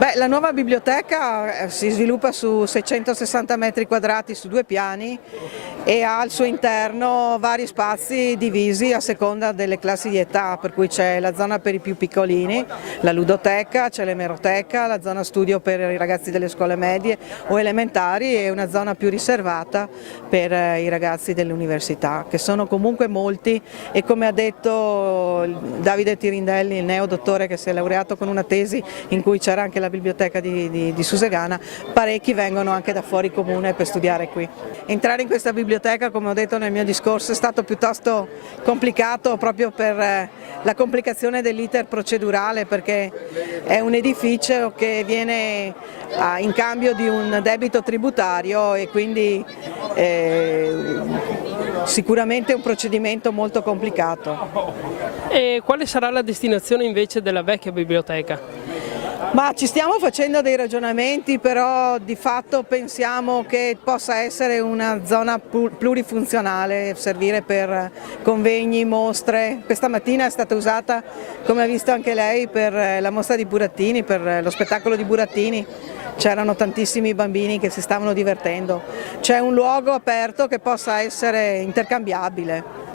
Beh, la nuova biblioteca si sviluppa su 660 metri quadrati su 2 piani e ha al suo interno vari spazi divisi a seconda delle classi di età, per cui c'è la zona per i più piccolini, la ludoteca, c'è l'emeroteca, la zona studio per i ragazzi delle scuole medie o elementari e una zona più riservata per i ragazzi dell'università, che sono comunque molti e come ha detto Davide Tirindelli, il neodottore che si è laureato con una tesi in cui c'era anche la biblioteca di Susegana, parecchi vengono anche da fuori comune per studiare qui. Entrare in questa biblioteca, come ho detto nel mio discorso, è stato piuttosto complicato proprio per la complicazione dell'iter procedurale, perché è un edificio che viene in cambio di un debito tributario e quindi sicuramente è un procedimento molto complicato. E quale sarà la destinazione invece della vecchia biblioteca? Ma ci stiamo facendo dei ragionamenti, però di fatto pensiamo che possa essere una zona plurifunzionale, servire per convegni, mostre. Questa mattina è stata usata, come ha visto anche lei, per la mostra di burattini, per lo spettacolo di burattini. C'erano tantissimi bambini che si stavano divertendo. C'è un luogo aperto che possa essere intercambiabile.